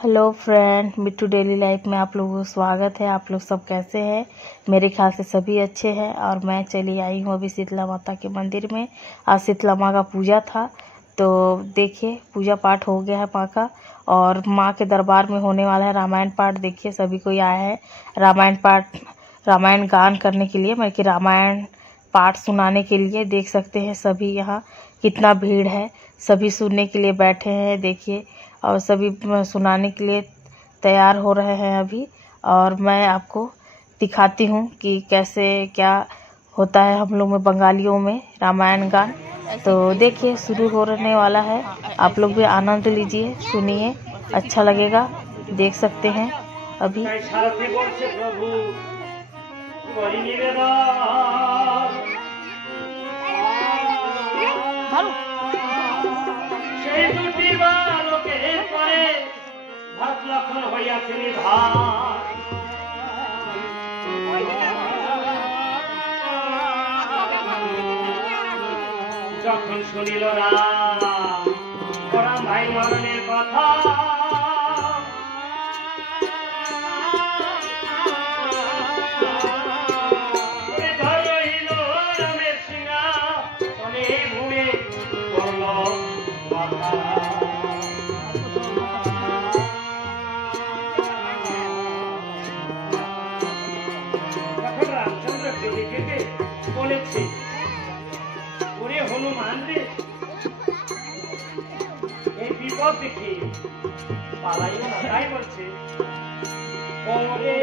Hello friend, मिट्टू daily life में आप लोगों को स्वागत है। आप लोग सब कैसे हैं? मेरे ख्याल से सभी अच्छे हैं। और मैं चली आई हूँ अभी शीतला माता के मंदिर में। आज शीतला माँ का पूजा था, तो देखिए पूजा पाठ हो गया है माँ का। और माँ के दरबार में होने वाला है रामायण पाठ। देखिए सभी कोई आया है रामायण पाठ, रामायण गान करने के लिए, मतलब कि रामायण पाठ सुनाने के लिए। देख सकते हैं सभी यहाँ कितना भीड़ है, सभी सुनने के लिए बैठे हैं। देखिए, और सभी सुनाने के लिए तैयार हो रहे हैं अभी। और मैं आपको दिखाती हूँ कि कैसे क्या होता है हम लोग में बंगालियों में रामायण गान। तो देखिए शुरू होने वाला है, आप लोग भी आनंद लीजिए, सुनिए, अच्छा लगेगा। देख सकते हैं अभी। যখন শুনিল রাম ভাই মরণের কথা, ধরিল রামের সিংহা অনে ভূমে করল কথা। তখন রামচন্দ্রকে দেখে বলেছে, ওরে হনুমান রে, এই বিপদ দেখে পালাইও না। তাই বলছে, ওরে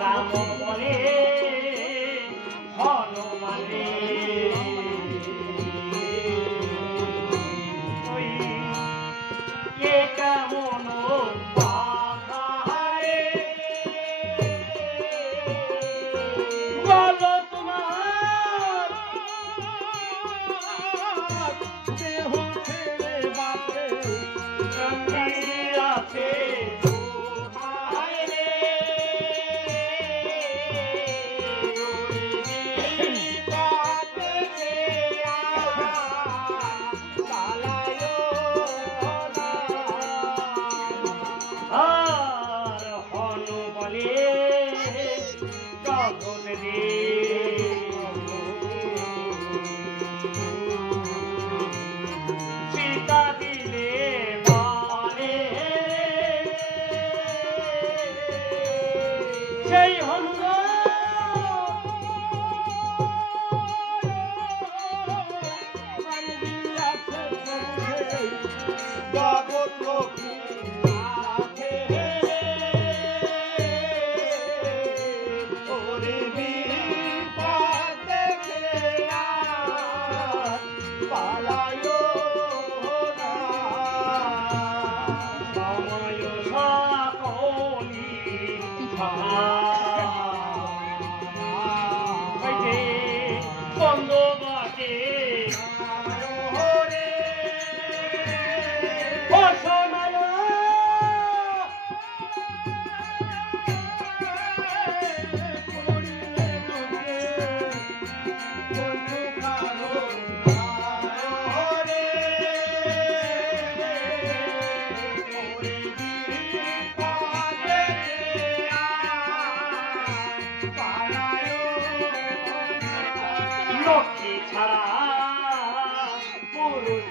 রাম বলে হনুমানে, ওই কে কেমন বাধারে বলো তোমার দেহ ছেড়ে বাপে আছে।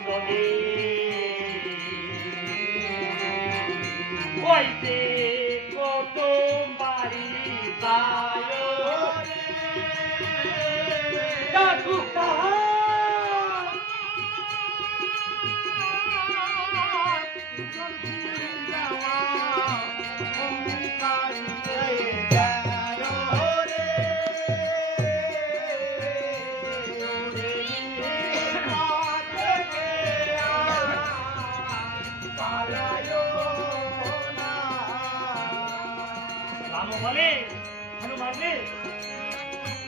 বলে হইতে কত বাড়ি যায় কাকু কাহা বলে হনুমান রে,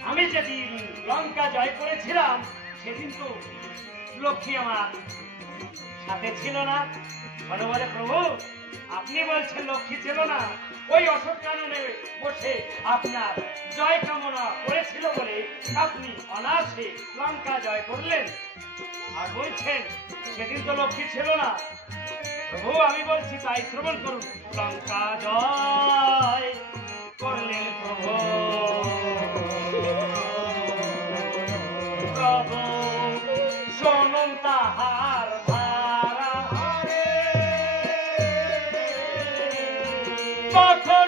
আমি যেদিন লঙ্কা জয় করেছিলাম সেদিন তো লক্ষ্মী আমার সাথে ছিল না। হনু বলে প্রভু আপনি বলছেন লক্ষ্মী ছিল না, ওই অশোক কাননে বসে আপনার জয় কামনা করেছিল বলে আপনি অনায়াসে লঙ্কা জয় করলেন, আর বলছেন সেদিন তো লক্ষ্মী ছিল না। প্রভু আমি বলছি তাই শ্রবণ করুন। লঙ্কা জয় করলেন প্রভু, প্রভু শোনুন তাহার ধারা, তখন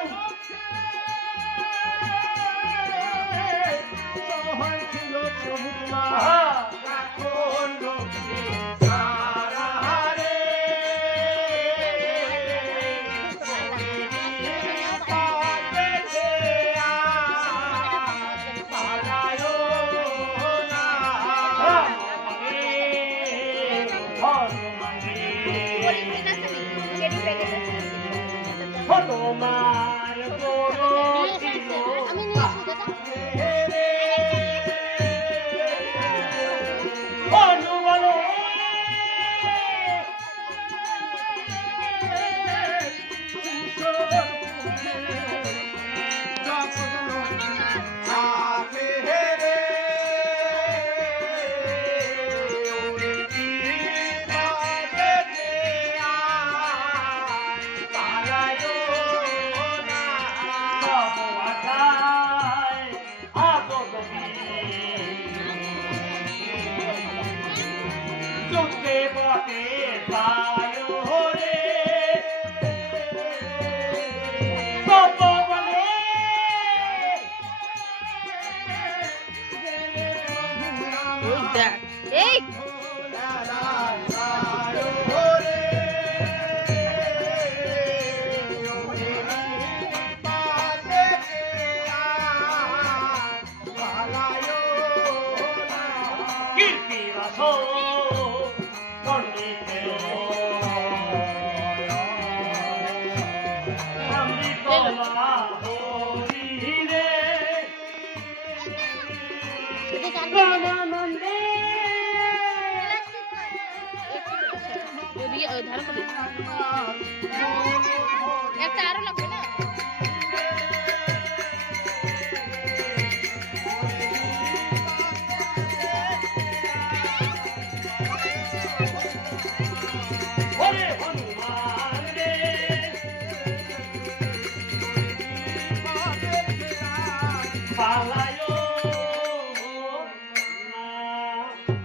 হয়েছিল প্রভু তোমার একটা আরো লাগবে না।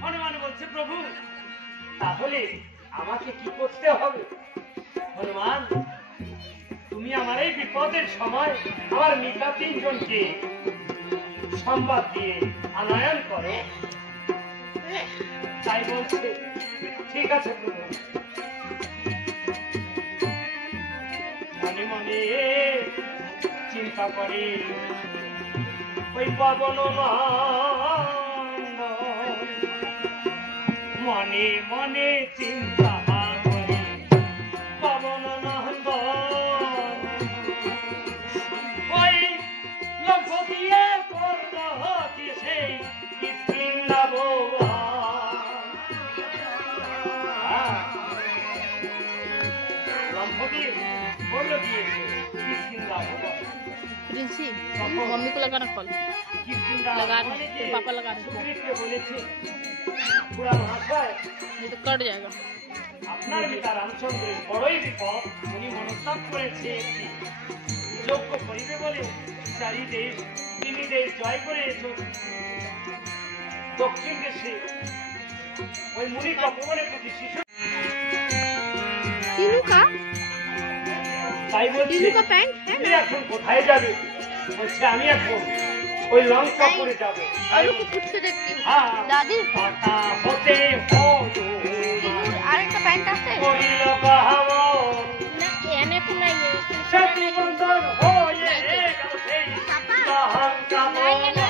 হনুমান বলছে প্রভু তাহলে আমাকে কি করতে হবে? হনুমান তুমি আমার এই বিপদের সময় আমার মিতা তিনজনকে সংবাদ দিয়ে আনয়ন করো। তাই বলছে ঠিক আছে প্রভু। মনে মনে চিন্তা করে ওই পাবন মনে মনে চিন্তা করে পাবন নন্দ ওই লক্ষ দিয়ে পড়ল কি সেই কিষ্কিন্ধা লক্ষ দিয়ে পড়ল গিয়েছে किसकिंदा प्रिंसी मम्मी को लगाना कॉल किसकिंदा लगा रहे पापा लगा रहे के बोले थे पूरा भाषा है नहीं तो कट जाएगा। আপনার পিতা রামচন্দ্রের বড়ই বিপদ, উনি মনস্তাপ করেছে যজ্ঞ করিবে বলে চারি দেশ তিনি দেশ জয় করে দক্ষিণ দেশে ওই মুনি তপবনের প্রতি শিশু তাই বলছি তুই এখন কোথায় যাবি? বলছে আমি এখন ওই লঙ্কা করে যাবো। দাদি পাতা হতে আরেকটা প্যান্ট আছে করিল বাহাবন না এনে পুনাই সতী বন্ধন হয়ে গেল সেই দাহন কামনা।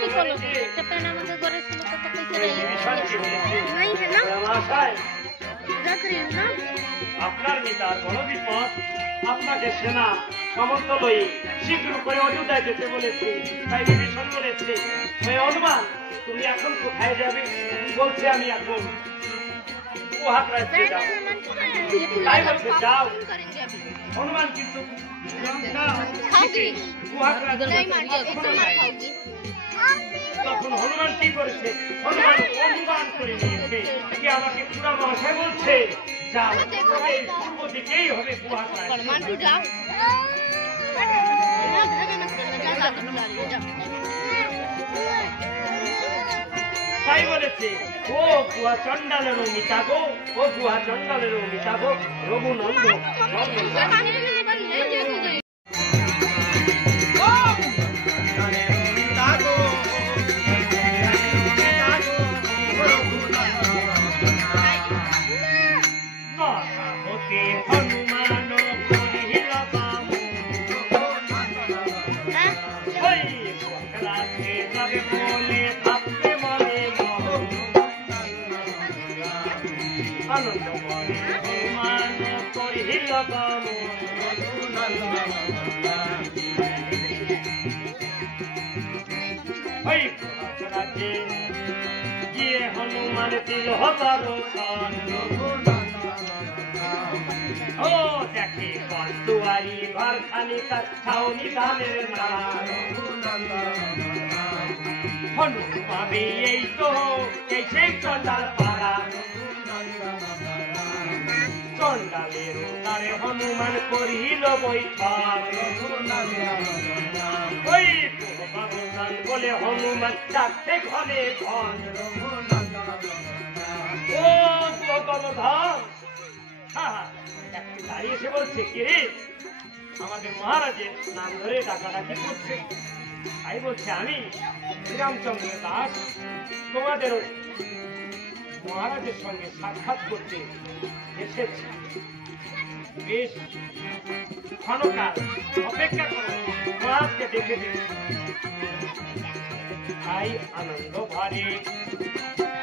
কি করলো একটা প্যান্ট আমাদের ঘরে ছিল তো কইছে নাই না রামাশায় রাখরি না আপনার নেতার বড় বিপদ, আপনাকে সেনা সমন্ত লয়ে শীঘ্র করে অযোধ্যায় যেতে বলেছে। তাই বিভীষণ বলেছে ওই হনুমান তুমি এখন কোথায় যাবে? বলছে আমি এখন গুহার রাজ্যে যাব। তাই বলছে যাও। হনুমান কিন্তু গুহার রাজ্যে তখন হনুমান কি করেছে? হনুমান অনুমান করে নিয়েছে কি আমাকে পুরা মহাশয় বলছে যাও, তবে পূর্ব দিকেই হবে গুহার রাজ্য। তাই বলেছে ও গুহা চণ্ডালেরও মিতা গো, ও গুহা চণ্ডালেরও মিতা গো, রঘুনন্দ হনুমান করিল কাম ওই রাতে যাবে বলে থাকতে মনে আনন্দ করে হনুমান করিল কাম। ওই রাতে গিয়ে হনুমান দিল দর্শন। ও দেখে বন্ধুয়ারি ঘর খালি তার ছাউনি ধানের নাম হনুমাবে এই তো এই সেই চন্ডাল পাড়া। চন্ডালের তারে হনুমান করিল বৈঠক। ওই ভগবান বলে হনুমান চারটে ঘরে ঘন ও গলধর দাঁড়িয়ে এসে বলছে কি রে আমাদের মহারাজের নাম ধরে ডাকাডাকি করছে। তাই বলছে আমি শ্রীরামচন্দ্র দাস তোমাদের মহারাজের সঙ্গে সাক্ষাৎ করতে এসেছি। বেশ ক্ষণকাল অপেক্ষা করে মহারাজকে দেখে দিয়েছি। তাই আনন্দ ভরে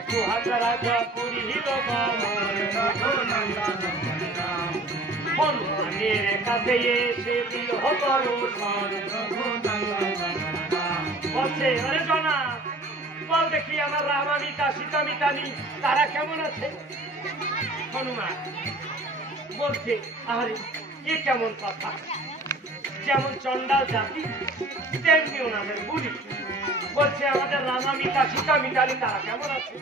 সুহাগা রাজা করিল হনুমানের কাছে এসে দিল দর্শন। বলছে আরে জনা বল দেখি আমার রামামিতা সীতামিতানি তারা কেমন আছে? হনুমান বলছে আরে এ কেমন কথা, যেমন চন্ডাল জাতি তেমনি ওনাদের বুলি। বলছে আমাদের রামামিতা সীতামিতানি তারা কেমন আছে?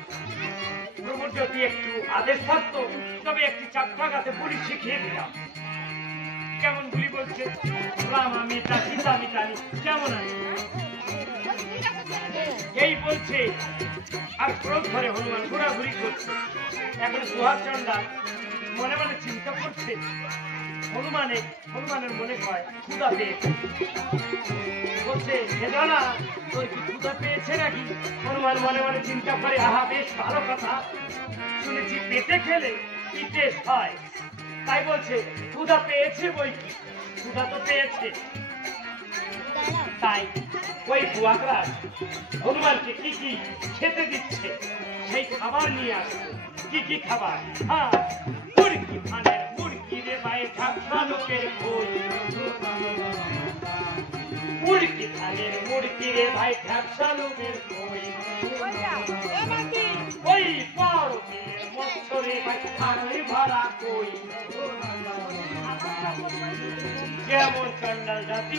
প্রভুর যদি একটু আদেশ থাকতো তবে একটি চারটা গাছে বুলি শিখিয়ে দিলাম। কেমন বুলি বলছে রামামিতা সীতামিতানি কেমন আছে এই বলছে। আর ক্রোধ ধরে হনুমান ঘোরাঘুরি করছে। এখন গুহার চন্ডাল মনে মনে চিন্তা করছে হনুমানের মনে হয় ক্ষুধা পেয়েছে। বলছে হেদানা তোর কি ক্ষুধা পেয়েছে নাকি? হনুমান মনে মনে চিন্তা করে আহা বেশ ভালো কথা, শুনেছি পেটে খেলে পিঠে হয়। তাই বলছে ক্ষুধা পেয়েছে বই কি, ক্ষুধা তো পেয়েছে। তাই ওই গুহারাজ হনুমানকে কি কি খেতে দিচ্ছে সেই খাবার নিয়ে আসছে। কি কি খাবার? হ্যাঁ মুরগি ধানের মুরগি রে ভাই ঝাপসা লোকের খোঁজ। মুরগি ধানের মুরগি রে ভাই ঝাপসা লোকের খোঁজ। ওই পারদের মৎসরে ভাই থাকলে ভরা কই। যেমন চন্ডাল জাতি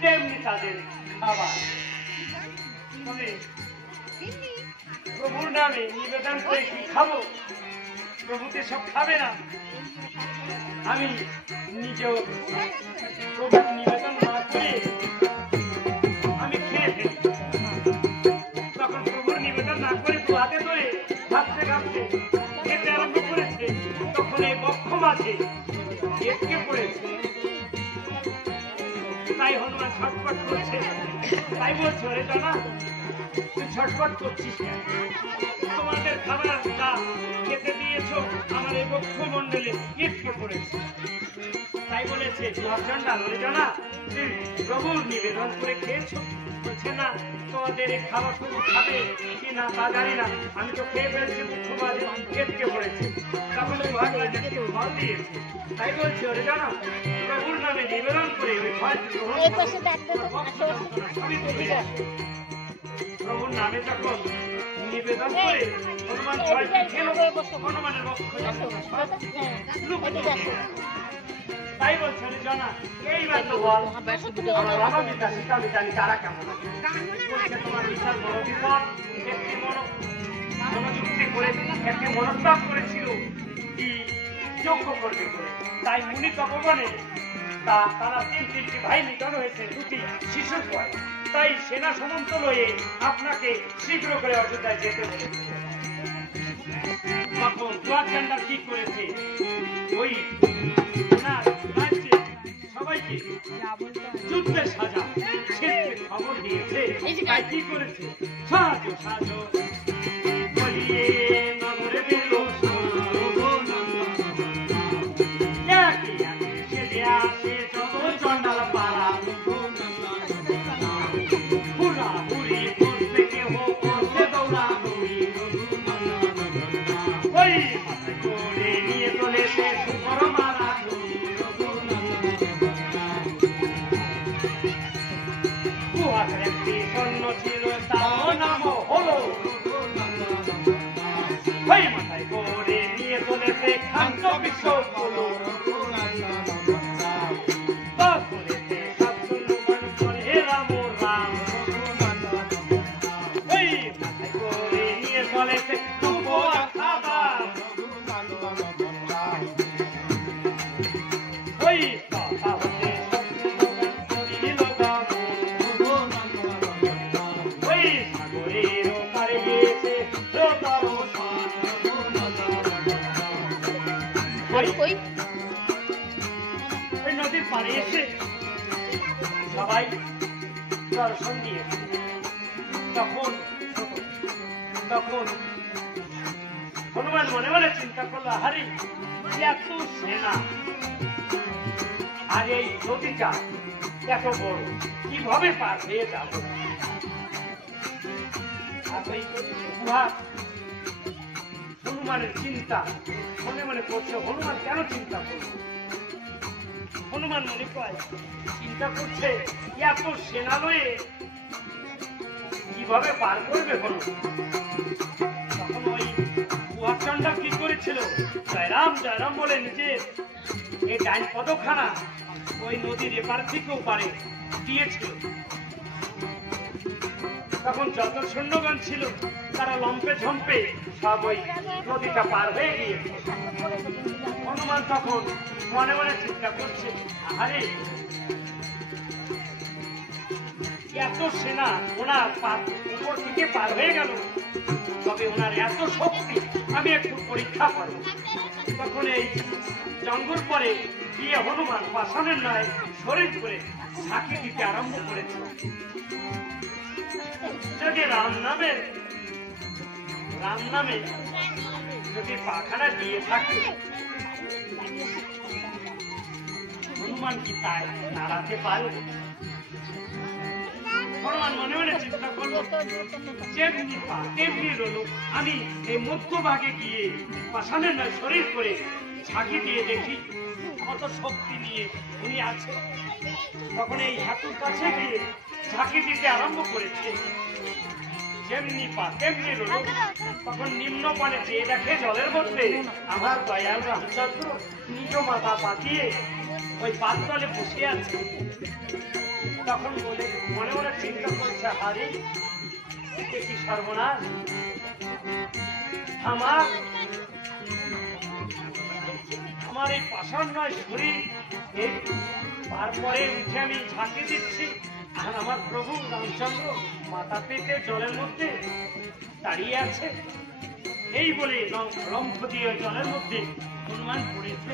তেমনি তাদের খাবার। প্রভুর নামে নিবেদন করে কি খাবো? প্রভুকে সব খাবে না। আমি নিজেও প্রভুর নিবেদন না করে আমি মাঝে এটকে পড়েছে। তাই হনুমান ছটফট করছে। তাই বলছে, ওরে জানা তুই ছটফট করছিস কেন? তোমাদের খাবারটা খেতে দিয়েছো, আমার এই বক্ষমণ্ডলে এটকে পড়েছে। তাই বলেছে, চন্ডাল ওরে জানা তুই প্রভুর নিবেদন করে খেয়েছো? বলছে না, তোমাদের এই খাবার তুমি খাবে কি না তা জানি না, আমি তো খেয়ে ফেলছি, মুখ্যমাঝে এটকে পড়েছে। তখন ফল দিয়েছে। তাই বলছে, ওরে জানা প্রভুর নামে নিবেদন করে ওই ফল প্রভুর নামে যখন নিবেদন করে হনুমান ফলটি খেল, হনুমানের বক্ষ তাই বলছে, জানা এইবার তো বল রণবিদ্যা শিখাবি জানি তারা কেমন বলছে, তোমার বিশাল বড় বিপদ। একটি মনোযুক্তি করে একটি মনস্তাপ করেছিল কি যজ্ঞ করবে করে। তাই মুনি তপবনে তারা তিনটি ভাই নিধন হয়েছে, দুটি শিশুর পর। তাই সেনা সমন্ত লয়ে আপনাকে শীঘ্র করে অযোধ্যায় যেতে বলেছে। তখন দুয়ারচন্ডাল কি করেছে, ওই রাজ্যে সবাইকে যুদ্ধের সাজা শেষকে খবর দিয়েছে। তাই কি করেছে, সাজো সাজো বলিয়ে নগরে দিল আসে যত চন্ডাল পাড়া, হুড়া হুড়ি করতে কেহ করতে দৌড়া দৌড়ি, ওই করে নিয়ে চলেছে সুপর মারা। কুয়াশার একটি সৈন্য ছিল, তার নাম হলো, ওই মাথায় করে নিয়ে চলেছে খান্ত বিশ্ব হলো। নদীর পাড়ে এসে সবাই দর্শন দিয়েছে। তখন হনুমান মনে মনে চিন্তা করলো, হারি এত সেনা আর এই নদীটা এত বড়, কিভাবে পার হয়ে যাব? হনুমানের চিন্তা মনে মনে করছে। হনুমান কেন চিন্তা করছে? হনুমান মনে করে চিন্তা করছে, এত সেনা লয়ে কিভাবে পার করবে হনুমান? তখন ওই কুয়ারচন্ডা কি করেছিল, জয়রাম বলে নিজের এই ডাইন পদখানা ওই নদীর এপার থেকেও পারে দিয়েছিল। তখন যত সৈন্যগণ ছিল তারা লম্পে ঝম্পে সব ওই নদীটা পার হয়ে গিয়েছে। হনুমান তখন মনে মনে চিন্তা করছে, আরে এত সেনা ওনার উপর থেকে পার হয়ে গেল, তবে ওনার এত শক্তি আমি একটু পরীক্ষা করব। তখন এই জঙ্গল পরে গিয়ে হনুমান পাষাণের ন্যায় শরীর করে ঝাঁকি দিতে আরম্ভ করেছে। যদি রাম নামে যদি পাখানা দিয়ে থাকে, হনুমান কি তাই নাড়াতে পারবে? হনুমান মনে মনে চিন্তা করলো, যেমনি পা তেমনি রলো, আমি এই মধ্যভাগে গিয়ে পাষাণের ন্যায় শরীর করে ঝাঁকি দিয়ে দেখি কত শক্তি নিয়ে উনি আছে। তখন এই হাতুর কাছে গিয়ে ঝাঁকি দিতে আরম্ভ করেছে। যেমনি পা তেমনি রলো। তখন নিম্ন পানে চেয়ে দেখে জলের মধ্যে আমার দয়াল রামচন্দ্র নিজ মাথা পাতিয়ে ওই পাততলে বসে আছে। তখন বলে মনে মনে চিন্তা করছে, হারি কি সর্বনাশ, আমার এই পাষাণ নয় শরীর তারপরে উঠে আমি ঝাঁকি দিচ্ছি, আর আমার প্রভু রামচন্দ্র মাথা পেতে জলের মধ্যে দাঁড়িয়ে আছে। এই বলে লম্ফ দিয়ে জলের মধ্যে হনুমান পড়েছে।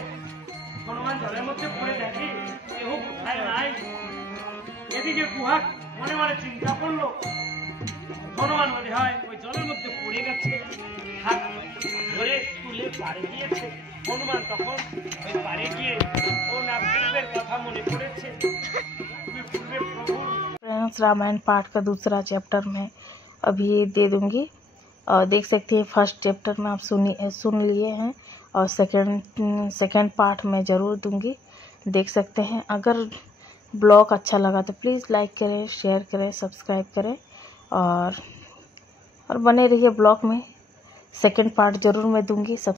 হনুমান জলের মধ্যে পড়ে দেখে কেউ কোথায় নাই। এদিকে গুহা মনে মনে চিন্তা করলো হনুমান মনে হয় ওই জলের মধ্যে পড়ে গেছে, হাত ধরে তুলে পাড়ে দিয়েছে। হনুমান তখন ওই পাড়ে গিয়ে ও না পূর্বের কথা মনে পড়েছে, পূর্বে প্রভু। फ्रेंड्स रामायण पाठ का दूसरा चैप्टर मैं अभी दे दूंगी और देख सकते हैं फर्स्ट चैप्टर में आप सुन लिए हैं और सेकंड पार्ट में ज़रूर दूंगी, देख सकते हैं। अगर ब्लॉग अच्छा लगा तो प्लीज़ लाइक करें, शेयर करें, सब्सक्राइब करें और बने रहिए ब्लॉग में। सेकंड पार्ट ज़रूर मैं दूंगी। सब